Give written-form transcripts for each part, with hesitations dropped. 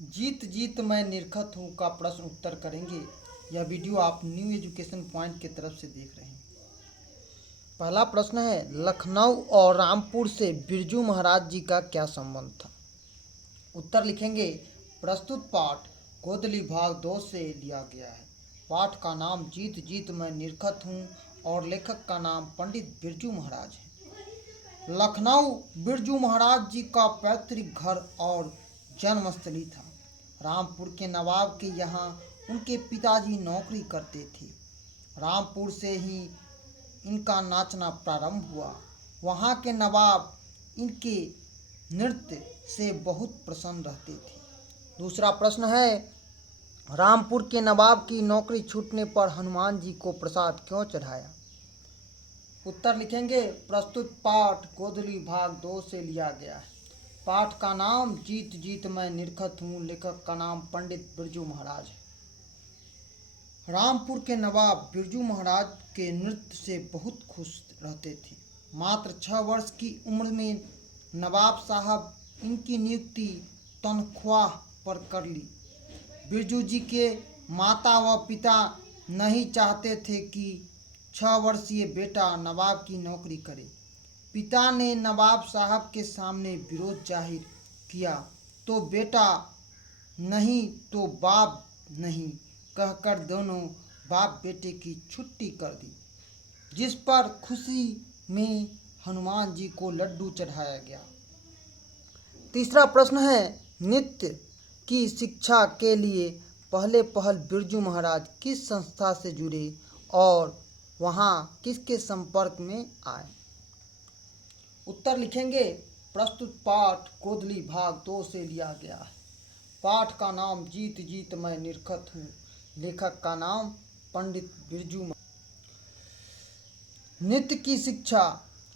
जीत जीत मैं निरखत हूँ का प्रश्न उत्तर करेंगे। यह वीडियो आप न्यू एजुकेशन पॉइंट की तरफ से देख रहे हैं। पहला प्रश्न है, लखनऊ और रामपुर से बिरजू महाराज जी का क्या संबंध था? उत्तर लिखेंगे। प्रस्तुत पाठ गोदली भाग 2 से लिया गया है। पाठ का नाम जीत जीत मैं निरखत हूँ और लेखक का नाम पंडित बिरजू महाराज है। लखनऊ बिरजू महाराज जी का पैतृक घर और जन्मस्थली था। रामपुर के नवाब के यहाँ उनके पिताजी नौकरी करते थे। रामपुर से ही इनका नाचना प्रारंभ हुआ। वहाँ के नवाब इनके नृत्य से बहुत प्रसन्न रहते थे। दूसरा प्रश्न है, रामपुर के नवाब की नौकरी छूटने पर हनुमान जी को प्रसाद क्यों चढ़ाया? उत्तर लिखेंगे। प्रस्तुत पाठ गोधली भाग 2 से लिया गया है। पाठ का नाम जीत जीत मैं निरखत हूँ, लेखक का नाम पंडित बिरजू महाराज है। रामपुर के नवाब बिरजू महाराज के नृत्य से बहुत खुश रहते थे। मात्र 6 वर्ष की उम्र में नवाब साहब इनकी नियुक्ति तनख्वाह पर कर ली। बिरजू जी के माता व पिता नहीं चाहते थे कि 6 वर्षीय बेटा नवाब की नौकरी करे। पिता ने नवाब साहब के सामने विरोध जाहिर किया तो बेटा नहीं तो बाप नहीं कहकर दोनों बाप बेटे की छुट्टी कर दी, जिस पर खुशी में हनुमान जी को लड्डू चढ़ाया गया। तीसरा प्रश्न है, नृत्य की शिक्षा के लिए पहले बिरजू महाराज किस संस्था से जुड़े और वहाँ किसके संपर्क में आए? उत्तर लिखेंगे। प्रस्तुत पाठ गोधली भाग 2 से लिया गया है। पाठ का नाम जीत जीत मैं निरखत हूँ, लेखक का नाम पंडित बिरजू। नृत्य की शिक्षा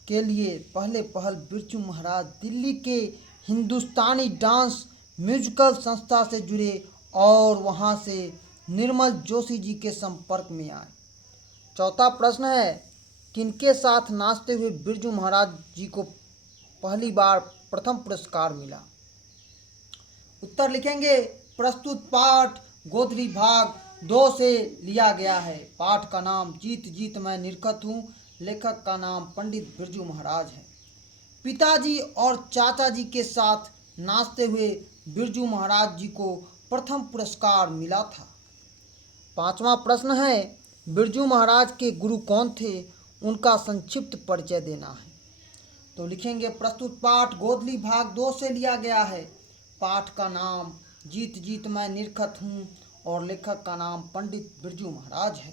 के लिए पहले बिरजू महाराज दिल्ली के हिंदुस्तानी डांस म्यूजिकल संस्था से जुड़े और वहाँ से निर्मल जोशी जी के संपर्क में आए। चौथा प्रश्न है, किनके साथ नाचते हुए बिरजू महाराज जी को पहली बार प्रथम पुरस्कार मिला? उत्तर लिखेंगे। प्रस्तुत पाठ गोधली भाग 2 से लिया गया है। पाठ का नाम जीत जीत मैं निरखत हूँ, लेखक का नाम पंडित बिरजू महाराज है। पिताजी और चाचा जी के साथ नाचते हुए बिरजू महाराज जी को प्रथम पुरस्कार मिला था। पांचवा प्रश्न है, बिरजू महाराज के गुरु कौन थे? उनका संक्षिप्त परिचय देना है। तो लिखेंगे। प्रस्तुत पाठ गोधली भाग 2 से लिया गया है। पाठ का नाम जीत जीत मैं निरखत हूँ और लेखक का नाम पंडित बिरजू महाराज है।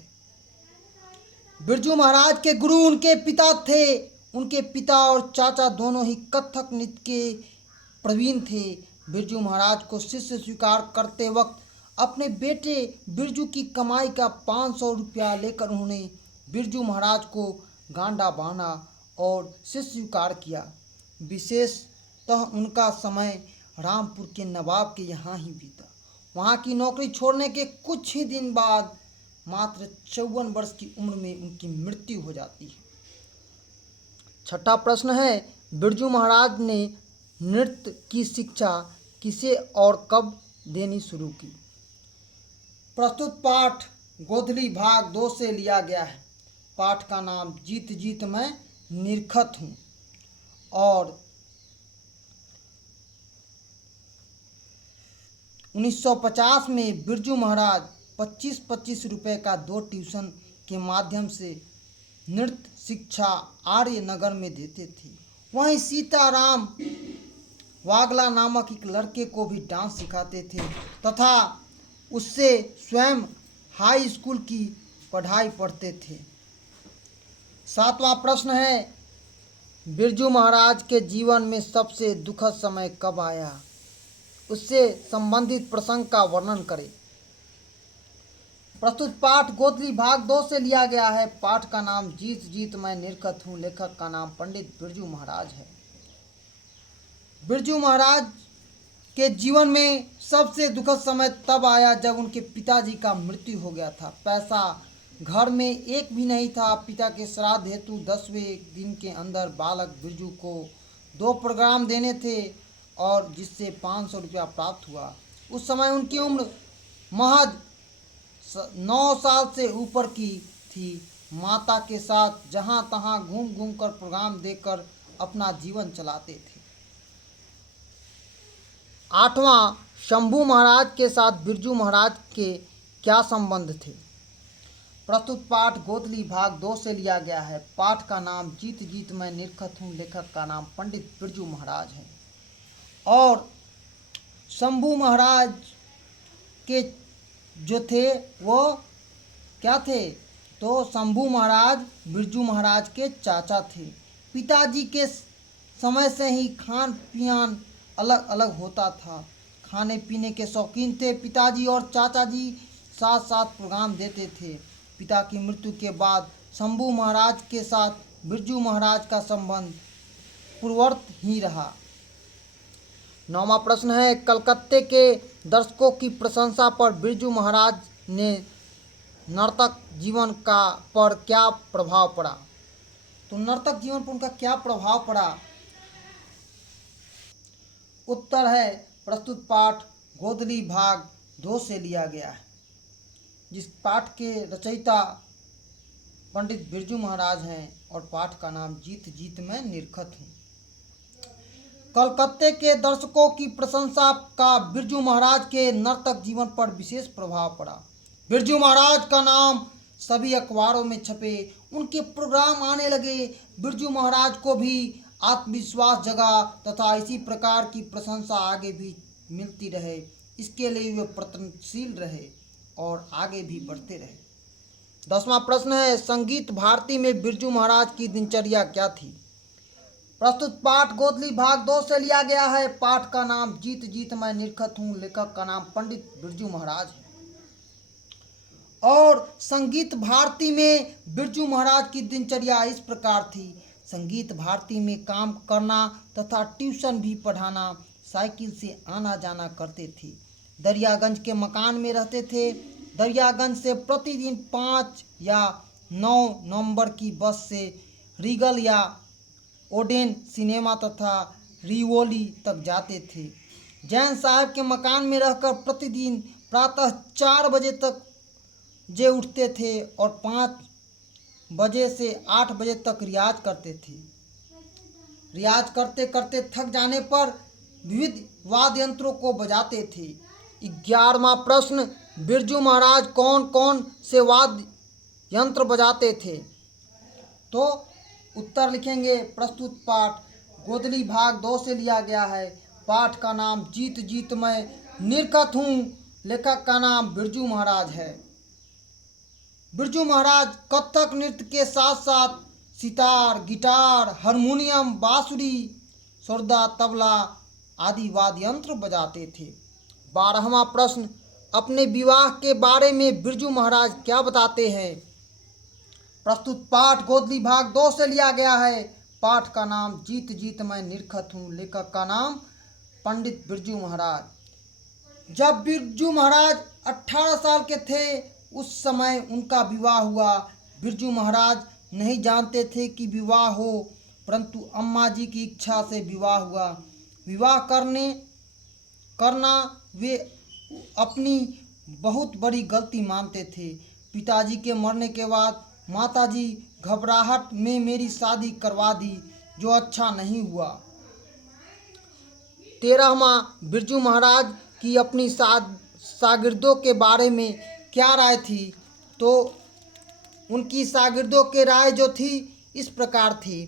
बिरजू महाराज के गुरु उनके पिता थे। उनके पिता और चाचा दोनों ही कथक नृत्य के प्रवीण थे। बिरजू महाराज को शिष्य स्वीकार करते वक्त अपने बेटे बिरजू की कमाई का 500 रुपया लेकर उन्होंने बिरजू महाराज को गांडा बांधा और शिष्य स्वीकार किया। विशेषतः उनका समय रामपुर के नवाब के यहाँ ही बीता। वहाँ की नौकरी छोड़ने के कुछ ही दिन बाद मात्र 54 वर्ष की उम्र में उनकी मृत्यु हो जाती है। छठा प्रश्न है, बिरजू महाराज ने नृत्य की शिक्षा किसे और कब देनी शुरू की? प्रस्तुत पाठ गोधली भाग 2 से लिया गया है। पाठ का नाम जीत जीत मैं निरखत हूँ और 1950 में बिरजू महाराज 25-25 रुपये का 2 ट्यूशन के माध्यम से नृत्य शिक्षा आर्य नगर में देते थे। वहीं सीताराम वागला नामक एक लड़के को भी डांस सिखाते थे तथा उससे स्वयं हाई स्कूल की पढ़ाई पढ़ते थे। सातवां प्रश्न है, बिरजू महाराज के जीवन में सबसे दुखद समय कब आया? उससे संबंधित प्रसंग का वर्णन करें। प्रस्तुत पाठ गोधली भाग 2 से लिया गया है। पाठ का नाम जीत जीत मैं निरखत हूँ, लेखक का नाम पंडित बिरजू महाराज है। बिरजू महाराज के जीवन में सबसे दुखद समय तब आया जब उनके पिताजी का मृत्यु हो गया था। पैसा घर में एक भी नहीं था। पिता के श्राद्ध हेतु 10वें दिन के अंदर बालक बिरजू को 2 प्रोग्राम देने थे और जिससे 500 रुपया प्राप्त हुआ। उस समय उनकी उम्र महज 9 साल से ऊपर की थी। माता के साथ जहाँ तहाँ घूम घूम कर प्रोग्राम देकर अपना जीवन चलाते थे। 8वां, शंभू महाराज के साथ बिरजू महाराज के क्या संबंध थे? प्रस्तुत पाठ गोदली भाग 2 से लिया गया है। पाठ का नाम जीत जीत मैं निरखत हूँ, लेखक का नाम पंडित बिरजू महाराज है। और शंभू महाराज के जो थे वो क्या थे? तो शंभू महाराज बिरजू महाराज के चाचा थे। पिताजी के समय से ही खान पियान अलग अलग होता था। खाने पीने के शौकीन थे पिताजी और चाचा जी साथ साथ प्रोग्राम देते थे। पिता की मृत्यु के बाद शंभू महाराज के साथ बिरजू महाराज का संबंध पूर्ववत ही रहा। 9वां प्रश्न है, कलकत्ते के दर्शकों की प्रशंसा पर बिरजू महाराज ने नर्तक जीवन का पर क्या प्रभाव पड़ा? तो नर्तक जीवन पर उनका क्या प्रभाव पड़ा? उत्तर है प्रस्तुत पाठ गोदली भाग 2 से लिया गया है, जिस पाठ के रचयिता पंडित बिरजू महाराज हैं और पाठ का नाम जीत जीत मैं निरखत हूँ। कलकत्ते के दर्शकों की प्रशंसा का बिरजू महाराज के नर्तक जीवन पर विशेष प्रभाव पड़ा। बिरजू महाराज का नाम सभी अखबारों में छपे, उनके प्रोग्राम आने लगे। बिरजू महाराज को भी आत्मविश्वास जगा तथा इसी प्रकार की प्रशंसा आगे भी मिलती रहे। इसके लिए वे प्रयत्नशील रहे और आगे भी बढ़ते रहे। 10वां प्रश्न है, संगीत भारती में बिरजू महाराज की दिनचर्या क्या थी? प्रस्तुत पाठ गोदली भाग 2 से लिया गया है। पाठ का नाम जीत जीत मैं निरखत हूँ, लेखक का नाम पंडित बिरजू महाराज है। और संगीत भारती में बिरजू महाराज की दिनचर्या इस प्रकार थी। संगीत भारती में काम करना तथा ट्यूशन भी पढ़ाना, साइकिल से आना जाना करते थे। दरियागंज के मकान में रहते थे। दरियागंज से प्रतिदिन 5 या 9 नवंबर की बस से रीगल या ओडेन सिनेमा तथा रिवोली तक जाते थे। जैन साहब के मकान में रहकर प्रतिदिन प्रातः 4 बजे तक जे उठते थे और 5 बजे से 8 बजे तक रियाज करते थे। रियाज करते करते थक जाने पर विविध वाद्य यंत्रों को बजाते थे। 11वां प्रश्न, बिरजू महाराज कौन कौन से वाद्य यंत्र बजाते थे? तो उत्तर लिखेंगे प्रस्तुत पाठ गोदली भाग 2 से लिया गया है। पाठ का नाम जीत जीत मैं निरखत हूँ, लेखक का नाम बिरजू महाराज है। बिरजू महाराज कथक नृत्य के साथ साथ सितार, गिटार, हारमोनियम, बांसुरी, सुरदा, तबला आदि वाद्य यंत्र बजाते थे। 12वां प्रश्न, अपने विवाह के बारे में बिरजू महाराज क्या बताते हैं? प्रस्तुत पाठ गोदली भाग 2 से लिया गया है। पाठ का नाम जीत जीत मैं निरखत हूँ, लेखक का नाम पंडित बिरजू महाराज। जब बिरजू महाराज 18 साल के थे उस समय उनका विवाह हुआ। बिरजू महाराज नहीं जानते थे कि विवाह हो, परंतु अम्मा जी की इच्छा से विवाह हुआ। विवाह करना वे अपनी बहुत बड़ी गलती मानते थे। पिताजी के मरने के बाद माताजी घबराहट में मेरी शादी करवा दी, जो अच्छा नहीं हुआ। 13वां, बिरजू महाराज की अपनी शागिर्दों के बारे में क्या राय थी? तो उनकी शागिर्दों के राय जो थी इस प्रकार थी।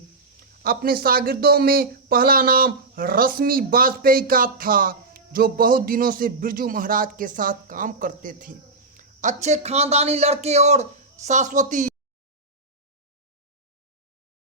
अपने शागिर्दों में पहला नाम रश्मि वाजपेयी का था, जो बहुत दिनों से बिरजू महाराज के साथ काम करते थे। अच्छे खानदानी लड़के और शाश्वती